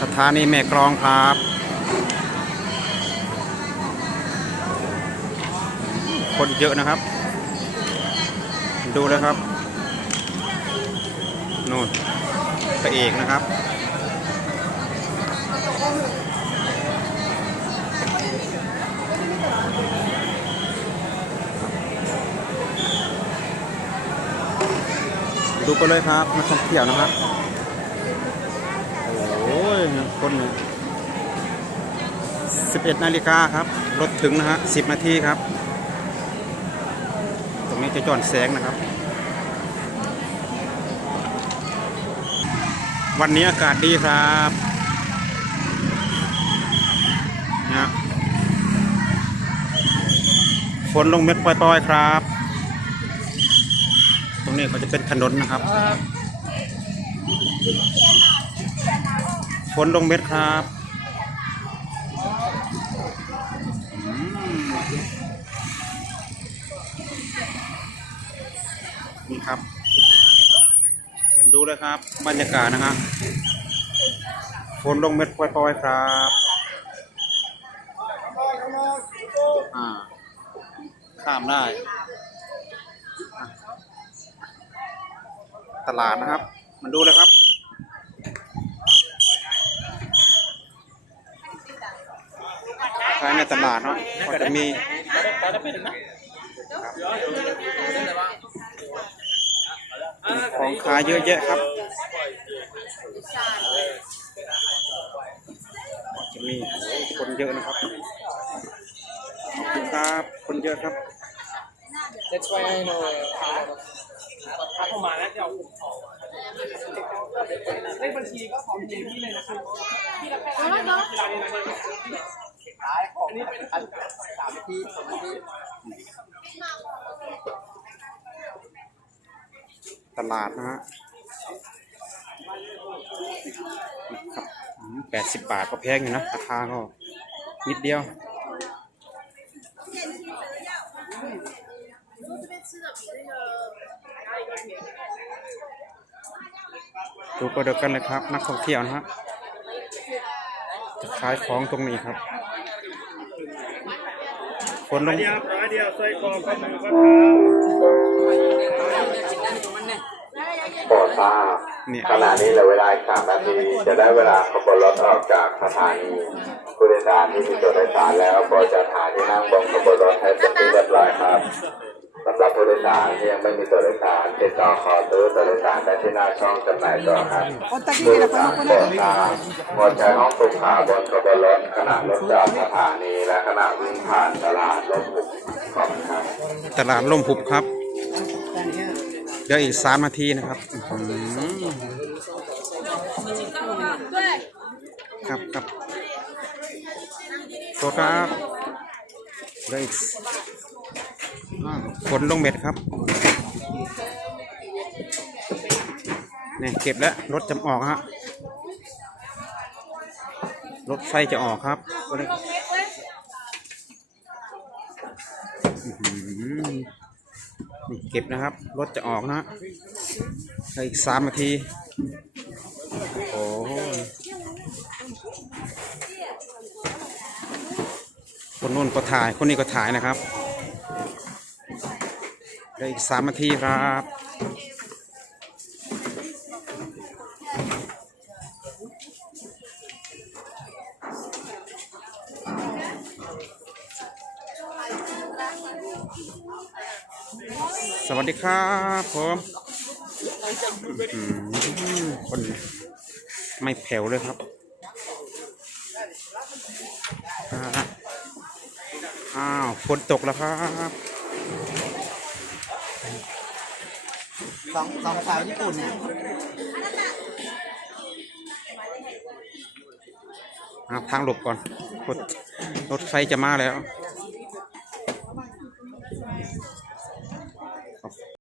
สถานีแม่กลองครับ คนเยอะนะครับ ดูเลยครับนู่นพระเอกนะครับดูไปเลยครับนักท่องเที่ยวนะครับ ยคนหนึ่ง11 นาฬิกาครับ รถถึงนะฮะ 10 นาทีครับ ตรงนี้จะจอดแสงนะครับ วันนี้อากาศดีครับนะฝนลงเม็ดปล่อยๆครับ ตรงนี้ก็จะเป็นถนนนะครับ ฝนลงเม็ดครับนี่ครับ ดูเลยครับบรรยากาศนะฮะฝนลงเม็ดปล่อยๆครับอ่าข้ามได้ ตลาดนะครับ มันดูเลยครับ ขายใน ตลาดเนาะก็จะมีของขายเยอะแยะครับ จะมีคนเยอะนะครับ ขอบคุณครับ คนเยอะครับ That's why I know ถ้าเข้ามาแล้วจะเอาเลขบัญชีก็ของจริงที่เลยนะครับที่ละแค่นี้นะที่ร้านนี้นะขายของนี่เป็นพัน ทีสองทีตลาดนะฮะครับแปดสิบบาทก็แพงอยู่นะราคาก็นิดเดียวดูก็เดียวกันเลยครับ นักท่องเที่ยวนะฮะจะขายของตรงนี้ครับ นลง เดียวร้อยเดียวใส่คอข้อมือข้อเท้าโปรดทราบเนี่ย ขณะนี้เหลือเวลาอีกสามนาที จะได้เวลาขบวนรถออกจากสถานีผู้โดยสารที่มีตัวโดยสารแล้วโปรดจะหาที่นั่งบนขบวนรถให้เป็นที่เรียบร้อยครับสำหรับผู้โดยสารที่ยังไม่มีตัวโดยสารติดต่อขอซื้อตัวโดยสารได้ที่หน้าช่องจำหน่ายตัวครับผู้โดยสารโปรดทราบงดใช้ห้องสุขาบนขบวนรถขณะรถจอดสถานีและขณะวิ่งผ่านตลาดรถบุกขอบคุณครับตลาดล่มหุบครับ เดี๋ยวอีกสามนาทีนะครับอื้อหือครับครับโทษครับเดี๋ยวอีก อ้าวฝนลงเม็ดครับเนี่ยเก็บแล้วรถจะออกฮะรถไฟจะออกครับเลยอื้อหือนี่เก็บนะครับ รถจะออกนะฮะเหลืออีกสามนาที โอ้คนนู้นก็ถ่าย คนนี้ก็ถ่ายนะครับ เหลืออีกสามนาทีครับสวัสดีครับผมอื้อหือคนไม่แผ่วเลยครับอ้าวฝนตกแล้วครับ สองสองสาวญี่ปุ่นเนี่ยทางหลบก่อนรถรถไฟจะมาแล้ว